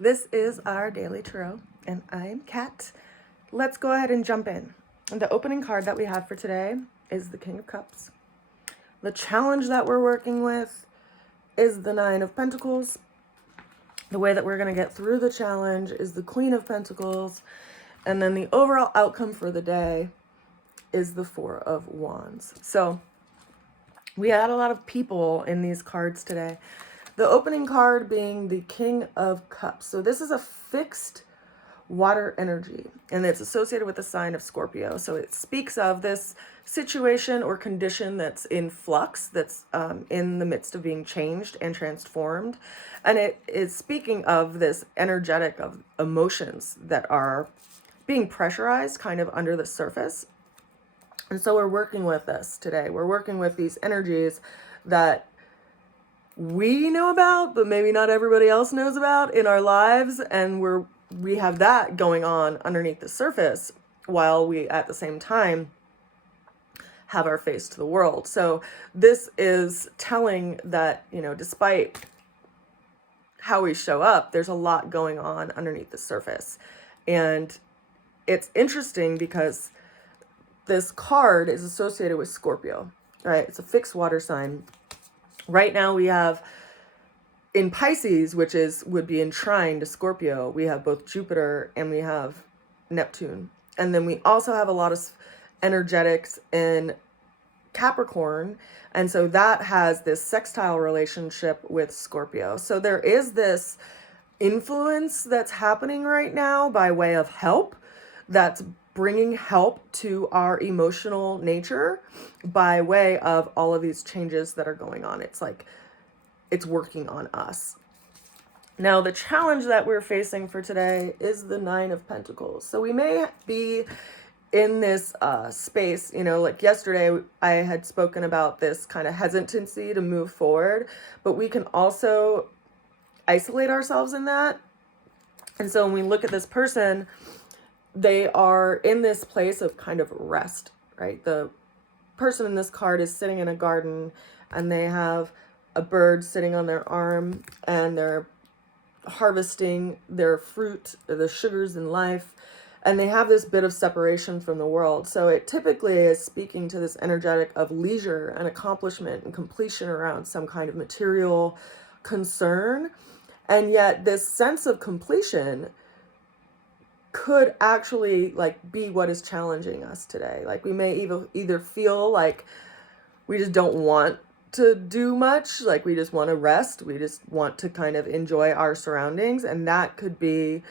This is our daily tarot, and I'm Kat. Let's go ahead and jump in. And the opening card that we have for today is the King of Cups. The challenge that we're working with is the Nine of Pentacles. The way that we're going to get through the challenge is the Queen of Pentacles. And then the overall outcome for the day is the Four of Wands. So we had a lot of people in these cards today. The opening card being the King of Cups. So this is a fixed water energy, and it's associated with the sign of Scorpio. So it speaks of this situation or condition that's in flux, that's in the midst of being changed and transformed. And it is speaking of this energetic of emotions that are being pressurized kind of under the surface. And so we're working with this today. We're working with these energies that we know about, but maybe not everybody else knows about in our lives. And we have that going on underneath the surface while we at the same time have our face to the world. So this is telling that, despite how we show up, there's a lot going on underneath the surface. And it's interesting because this card is associated with Scorpio, right? It's a fixed water sign. Right now we have in Pisces, which would be in trine to Scorpio, we have both Jupiter and we have Neptune. And then we also have a lot of energetics in Capricorn. And so that has this sextile relationship with Scorpio. So there is this influence that's happening right now by way of help that's bringing help to our emotional nature by way of all of these changes that are going on. It's like it's working on us. Now, the challenge that we're facing for today is the Nine of Pentacles. So we may be in this space, like yesterday I had spoken about this kind of hesitancy to move forward, but we can also isolate ourselves in that. And so when we look at this person, they are in this place of kind of rest, right? The person in this card is sitting in a garden and they have a bird sitting on their arm and they're harvesting their fruit, the sugars in life, and they have this bit of separation from the world. So it typically is speaking to this energetic of leisure and accomplishment and completion around some kind of material concern. And yet this sense of completion could actually be what is challenging us today. Like we may either feel like we just don't want to do much, like we just want to rest, we just want to kind of enjoy our surroundings, and that could be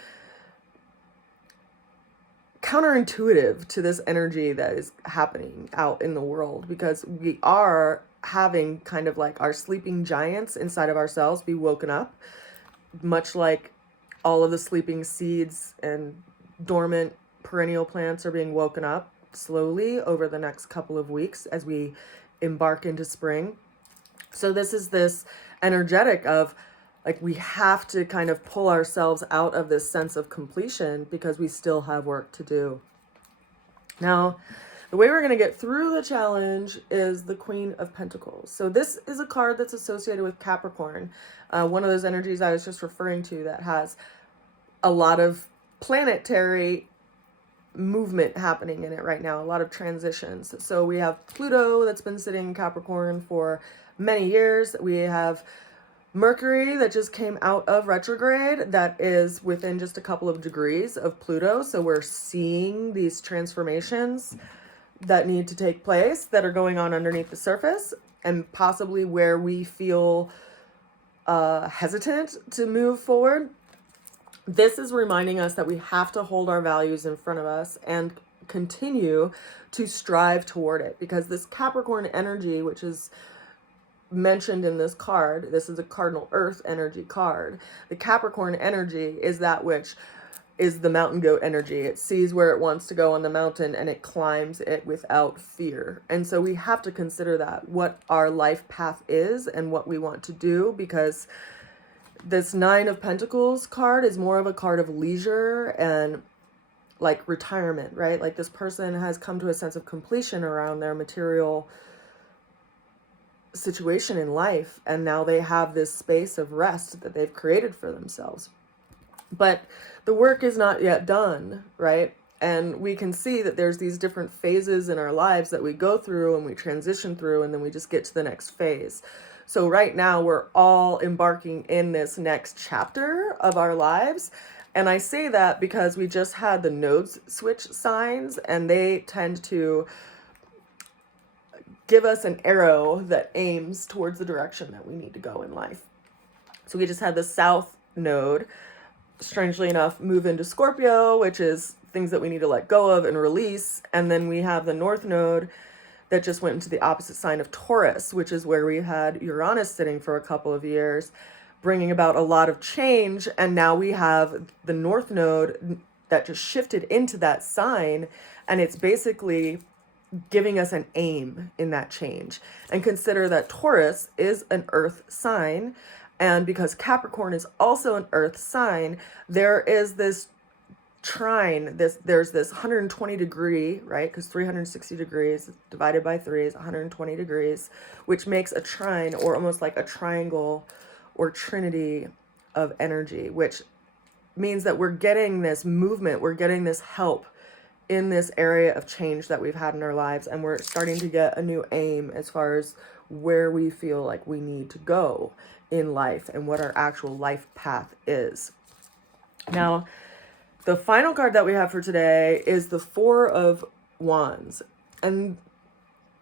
counterintuitive to this energy that is happening out in the world, because we are having kind of like our sleeping giants inside of ourselves be woken up, much like all of the sleeping seeds and dormant perennial plants are being woken up slowly over the next couple of weeks as we embark into spring. So this is this energetic of like we have to kind of pull ourselves out of this sense of completion because we still have work to do. Now, the way we're going to get through the challenge is the Queen of Pentacles. So this is a card that's associated with Capricorn, one of those energies I was just referring to that has a lot of planetary movement happening in it right now, a lot of transitions. So we have Pluto that's been sitting in Capricorn for many years. We have Mercury that just came out of retrograde that is within just a couple of degrees of Pluto. So we're seeing these transformations that need to take place that are going on underneath the surface, and possibly where we feel hesitant to move forward. This is reminding us that we have to hold our values in front of us and continue to strive toward it, because this Capricorn energy, which is mentioned in this card, this is a cardinal earth energy card. The Capricorn energy is that which is the mountain goat energy. It sees where it wants to go on the mountain and it climbs it without fear. And so we have to consider that, what our life path is and what we want to do, because this Nine of Pentacles card is more of a card of leisure and like retirement, right? Like this person has come to a sense of completion around their material situation in life, and now they have this space of rest that they've created for themselves. But the work is not yet done, right? And we can see that there's these different phases in our lives that we go through and we transition through, and then we just get to the next phase. So right now we're all embarking in this next chapter of our lives. And I say that because we just had the nodes switch signs, and they tend to give us an arrow that aims towards the direction that we need to go in life. So we just had the south node, strangely enough, move into Scorpio, which is things that we need to let go of and release. And then we have the north node that just went into the opposite sign of Taurus, which is where we had Uranus sitting for a couple of years, bringing about a lot of change. And now we have the north node that just shifted into that sign, and it's basically giving us an aim in that change. And consider that Taurus is an earth sign, and because Capricorn is also an earth sign, there is this trine, there's this 120 degree, right? Because 360 degrees divided by 3 is 120 degrees, which makes a trine, or almost like a triangle or trinity of energy, which means that we're getting this movement, we're getting this help in this area of change that we've had in our lives, and we're starting to get a new aim as far as where we feel like we need to go in life and what our actual life path is. Now, the final card that we have for today is the Four of Wands, and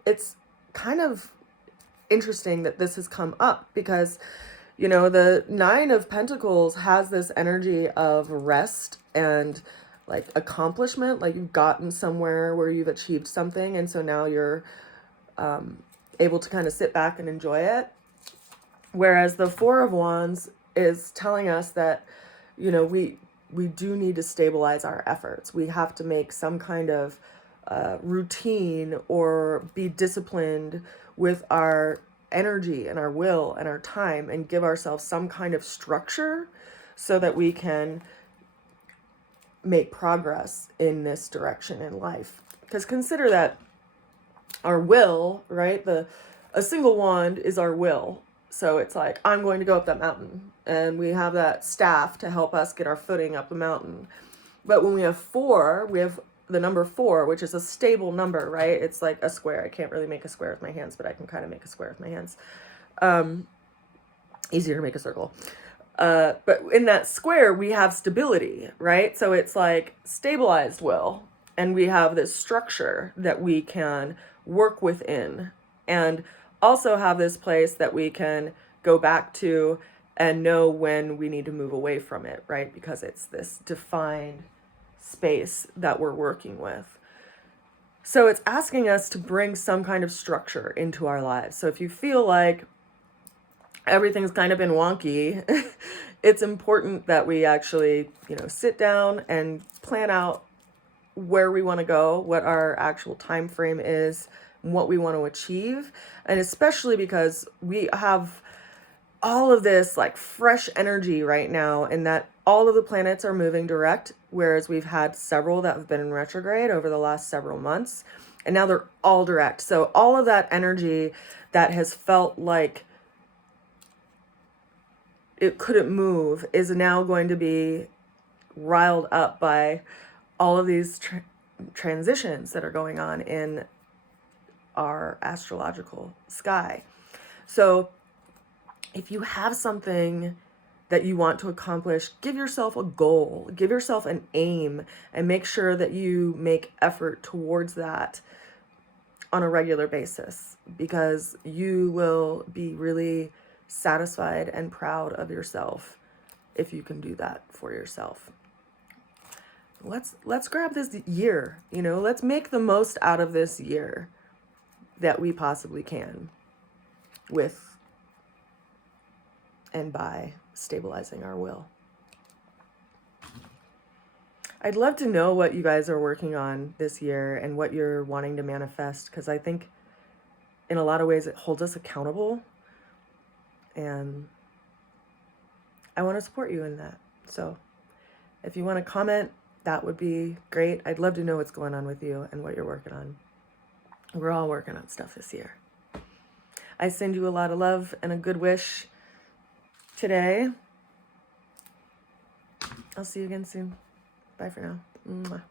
it's kind of interesting that this has come up because, you know, the Nine of Pentacles has this energy of rest and like accomplishment, like you've gotten somewhere where you've achieved something, and so now you're able to kind of sit back and enjoy it. Whereas the Four of Wands is telling us that, you know, we do need to stabilize our efforts. We have to make some kind of routine or be disciplined with our energy and our will and our time, and give ourselves some kind of structure so that we can make progress in this direction in life. Because consider that our will, right? A single wand is our will. So it's like, I'm going to go up that mountain, and we have that staff to help us get our footing up the mountain. But when we have 4, we have the number 4, which is a stable number, right? It's like a square. I can't really make a square with my hands, but I can kind of make a square with my hands. Easier to make a circle. But in that square, we have stability, right? So it's like stabilized will, and we have this structure that we can work within, and also have this place that we can go back to and know when we need to move away from it, right? Because it's this defined space that we're working with. So it's asking us to bring some kind of structure into our lives. So if you feel like everything's kind of been wonky, it's important that we actually, you know, sit down and plan out where we want to go, what our actual time frame is, and what we want to achieve. And especially because we have all of this like fresh energy right now, and that all of the planets are moving direct, whereas we've had several that have been in retrograde over the last several months, and now they're all direct. So all of that energy that has felt like it couldn't move is now going to be riled up by all of these transitions that are going on in our astrological sky. So if you have something that you want to accomplish, give yourself a goal, give yourself an aim, and make sure that you make effort towards that on a regular basis, because you will be really satisfied and proud of yourself if you can do that for yourself. Let's grab this year, you know, let's make the most out of this year that we possibly can, with and by stabilizing our will. I'd love to know what you guys are working on this year and what you're wanting to manifest, because I think in a lot of ways it holds us accountable, and I want to support you in that. So if you want to comment, that would be great. I'd love to know what's going on with you and what you're working on. We're all working on stuff this year. I send you a lot of love and a good wish today. I'll see you again soon. Bye for now. Mwah.